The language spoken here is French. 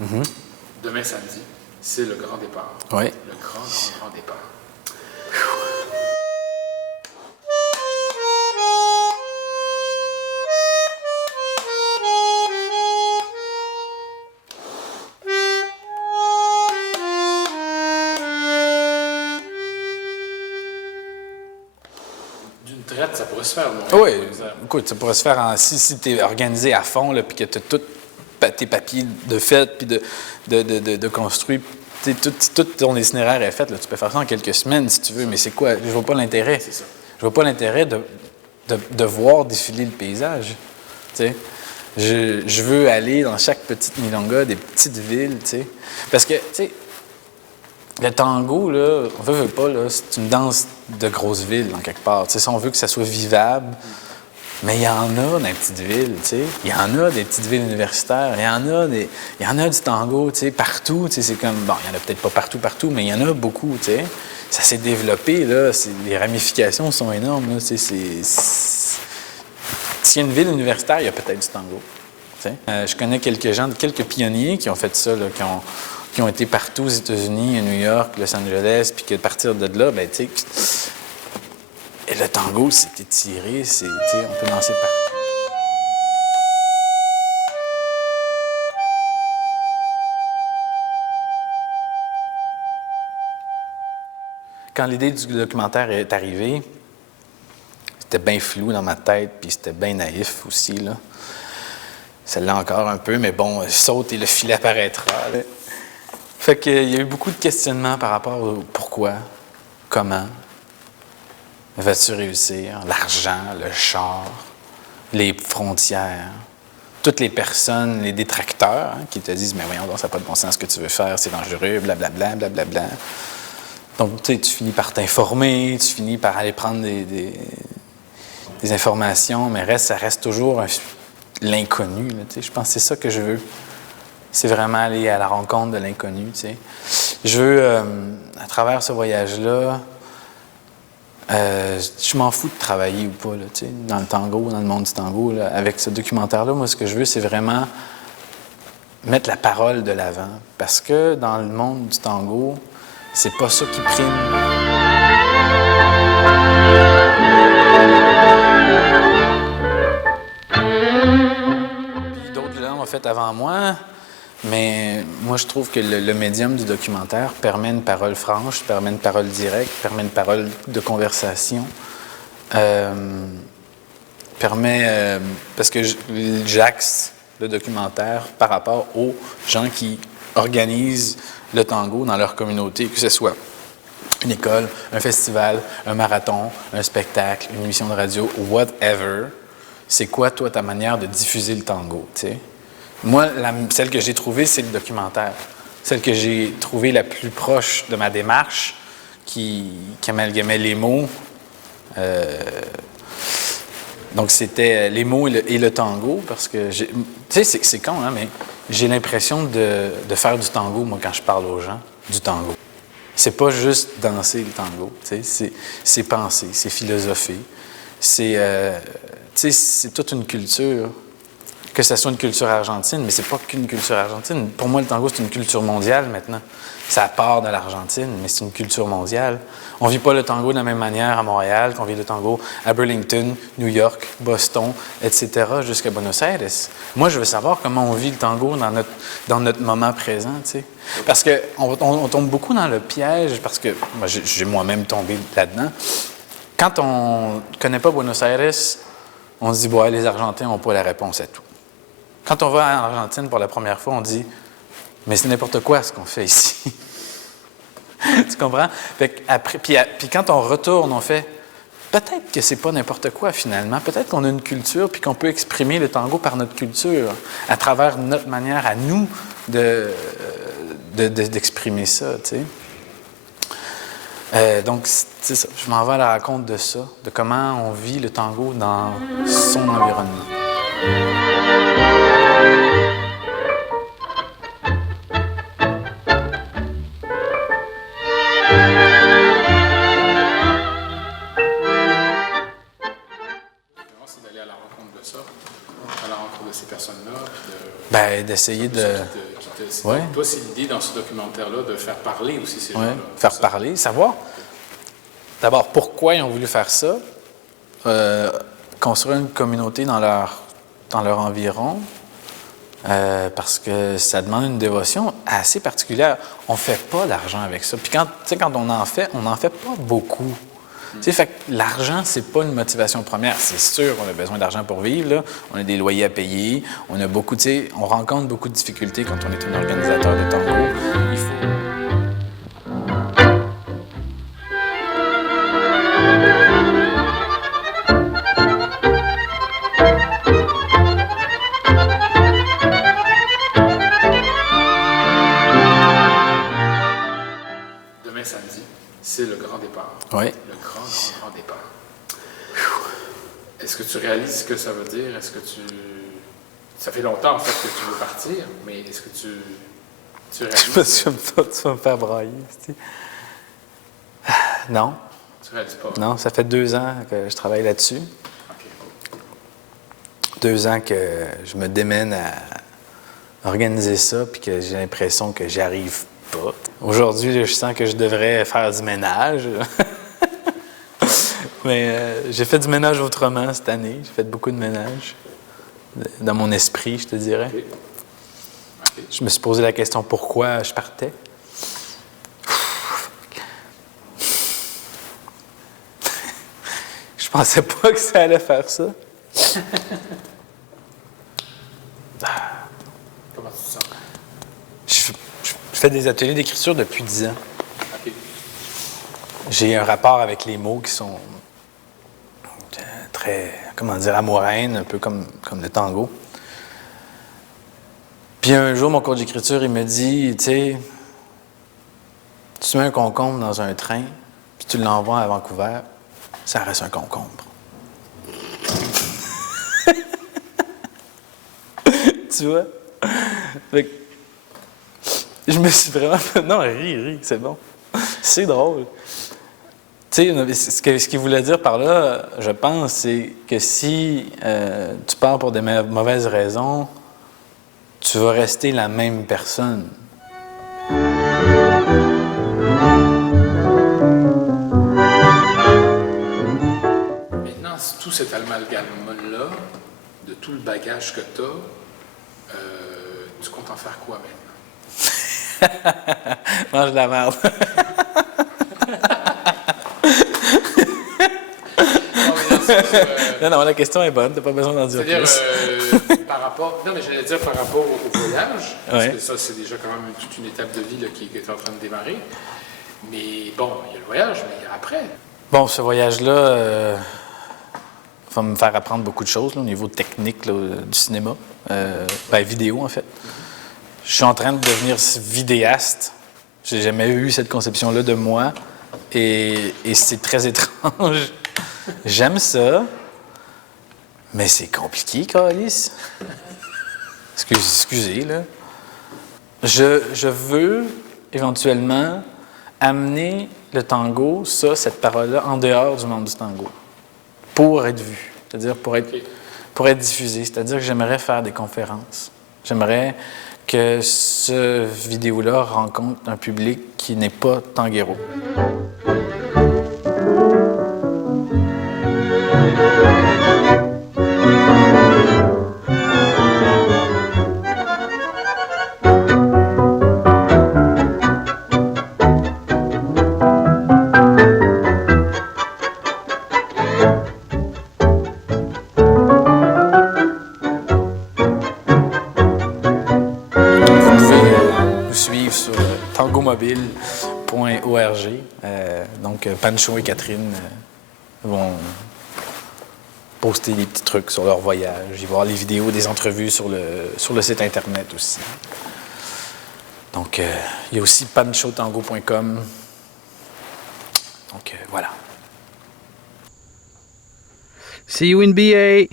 Demain samedi, c'est le grand départ. Oui. Le grand départ. D'une traite, ça pourrait se faire. Oui, écoute, ça pourrait se faire si tu es organisé à fond, puis que tu as tous tes papiers de fait, puis de construit. Tout ton itinéraire est fait. Là, tu peux faire ça en quelques semaines si tu veux, mais c'est quoi? Je vois pas l'intérêt. C'est ça. Je vois pas l'intérêt de voir défiler le paysage. T'sais. Je veux aller dans chaque petite milonga, des petites villes. T'sais. Parce que, tu sais, le tango, là, on veut pas, là, c'est une danse de grosses villes, en quelque part. T'sais, si on veut que ça soit vivable, mais il y en a dans les petites villes, tu sais. Il y en a des petites villes universitaires. Il y en a du tango, tu sais, partout. Tu sais, c'est comme, bon, il y en a peut-être pas partout, mais il y en a beaucoup, tu sais. Ça s'est développé, là. Les ramifications sont énormes, là. Tu sais, s'il y a une ville universitaire, il y a peut-être du tango. Tu sais. Je connais quelques pionniers qui ont fait ça, là, qui ont été partout aux États-Unis, à New York, Los Angeles, puis qu'à partir de là, ben, tu sais. Et le tango, c'est étiré, on peut danser partout. Quand l'idée du documentaire est arrivée, c'était bien flou dans ma tête, puis c'était bien naïf aussi, là. Ça l'est encore un peu, mais bon, saute et le filet apparaîtra. Là. Fait qu'il y a eu beaucoup de questionnements par rapport au pourquoi, comment. Vas-tu réussir? L'argent, le char, les frontières, toutes les personnes, les détracteurs qui te disent « Mais voyons donc, ça n'a pas de bon sens ce que tu veux faire, c'est dangereux, blablabla, blablabla. » Donc, tu sais, tu finis par t'informer, tu finis par aller prendre des informations, mais ça reste toujours l'inconnu. Je pense que c'est ça que je veux. C'est vraiment aller à la rencontre de l'inconnu. T'sais. Je veux, à travers ce voyage-là, je m'en fous de travailler ou pas, là, dans le tango, dans le monde du tango. Là. Avec ce documentaire-là, moi, ce que je veux, c'est vraiment mettre la parole de l'avant. Parce que dans le monde du tango, c'est pas ça qui prime. Puis d'autres gens l'ont fait avant moi. Mais moi, je trouve que le médium du documentaire permet une parole franche, permet une parole directe, permet une parole de conversation, permet... parce que j'axe le documentaire par rapport aux gens qui organisent le tango dans leur communauté, que ce soit une école, un festival, un marathon, un spectacle, une émission de radio, whatever. C'est quoi, toi, ta manière de diffuser le tango, tu sais? Moi, celle que j'ai trouvée, c'est le documentaire. Celle que j'ai trouvée la plus proche de ma démarche, qui amalgamait les mots. Donc, c'était les mots et le tango, parce que, tu sais, c'est con, hein, mais j'ai l'impression de faire du tango, moi, quand je parle aux gens, du tango. C'est pas juste danser le tango, tu sais, c'est penser, c'est philosopher, tu sais, c'est toute une culture. Que ce soit une culture argentine, mais c'est pas qu'une culture argentine. Pour moi, le tango, c'est une culture mondiale maintenant. Ça part de l'Argentine, mais c'est une culture mondiale. On vit pas le tango de la même manière à Montréal qu'on vit le tango à Burlington, New York, Boston, etc., jusqu'à Buenos Aires. Moi, je veux savoir comment on vit le tango dans notre moment présent, tu sais. Parce qu'on tombe beaucoup dans le piège, parce que moi, j'ai moi-même tombé là-dedans. Quand on connaît pas Buenos Aires, on se dit, bon, les Argentins n'ont pas la réponse à tout. Quand on va en Argentine pour la première fois, on dit « Mais c'est n'importe quoi ce qu'on fait ici. » Tu comprends? Fait qu'après, puis quand on retourne, on fait « Peut-être que c'est pas n'importe quoi finalement. Peut-être qu'on a une culture puis qu'on peut exprimer le tango par notre culture, à travers notre manière à nous d'exprimer ça. » Tu sais? Donc, c'est ça. Je m'en vais à la rencontre de ça, de comment on vit le tango dans son environnement. C'est d'aller à la rencontre de ça, à la rencontre de ces personnes-là, D'essayer de... qui Ouais. Toi, c'est l'idée dans ce documentaire-là de faire parler aussi ces Ouais, gens-là. faire c'est ça? parler, savoir d'abord pourquoi ils ont voulu faire ça, construire une communauté dans leur environ, parce que ça demande une dévotion assez particulière. On ne fait pas d'argent avec ça. Puis quand on en fait pas beaucoup. Tu sais, fait que l'argent, c'est pas une motivation première. C'est sûr qu'on a besoin d'argent pour vivre, là. On a des loyers à payer, on a beaucoup, tu sais, on rencontre beaucoup de difficultés quand on est un organisateur de tango. Il faut... Demain samedi, c'est le grand départ. Oui. Le grand départ. Est-ce que tu réalises ce que ça veut dire? Est-ce que tu... Ça fait longtemps, en fait, que tu veux partir, mais est-ce que tu réalises? Tu vas me faire brailler. Non. Tu réalises pas? Non, ça fait 2 ans que je travaille là-dessus. OK. 2 ans que je me démène à organiser ça, puis que j'ai l'impression que j'y arrive pas. Aujourd'hui, je sens que je devrais faire du ménage. Mais j'ai fait du ménage autrement cette année. J'ai fait beaucoup de ménage dans mon esprit, je te dirais. OK. OK. Je me suis posé la question pourquoi je partais. Je pensais pas que ça allait faire ça. Comment tu te sens? Je fais des ateliers d'écriture depuis 10 ans. OK. J'ai un rapport avec les mots qui sont très, comment dire, amoureux, un peu comme le tango. Puis un jour, mon coach d'écriture, il me dit, tu sais, tu mets un concombre dans un train, puis tu l'envoies à Vancouver, ça reste un concombre. Tu vois? Fait que je me suis vraiment fait... Non, ris, c'est bon. C'est drôle. Tu sais, ce qu'il voulait dire par là, je pense, c'est que si tu pars pour des mauvaises raisons, tu vas rester la même personne. Maintenant, tout cet amalgame-là, de tout le bagage que tu as, tu comptes en faire quoi maintenant? Mange de la merde. Non, la question est bonne, t'as pas besoin d'en dire C'est-à-dire, plus. par rapport... Non, mais j'allais dire par rapport au voyage, parce Ouais. que ça, c'est déjà quand même toute une étape de vie là, qui est en train de démarrer. Mais bon, il y a le voyage, mais il y a après. Bon, ce voyage-là va me faire apprendre beaucoup de choses là, au niveau technique là, du cinéma, vidéo en fait. Je suis en train de devenir vidéaste. J'ai jamais eu cette conception-là de moi et c'est très étrange. J'aime ça, mais c'est compliqué, câlisse. Excusez, là. Je veux éventuellement amener le tango, cette parole-là, en dehors du monde du tango, pour être vu, c'est-à-dire pour être diffusé. C'est-à-dire que j'aimerais faire des conférences. J'aimerais que ce vidéo-là rencontre un public qui n'est pas tanguero. Tangomobile.org. Donc, Pancho et Catherine vont poster des petits trucs sur leur voyage. Ils vont voir les vidéos des entrevues sur le site Internet aussi. Donc, il y a aussi panchotango.com. Donc, voilà. See you in BA.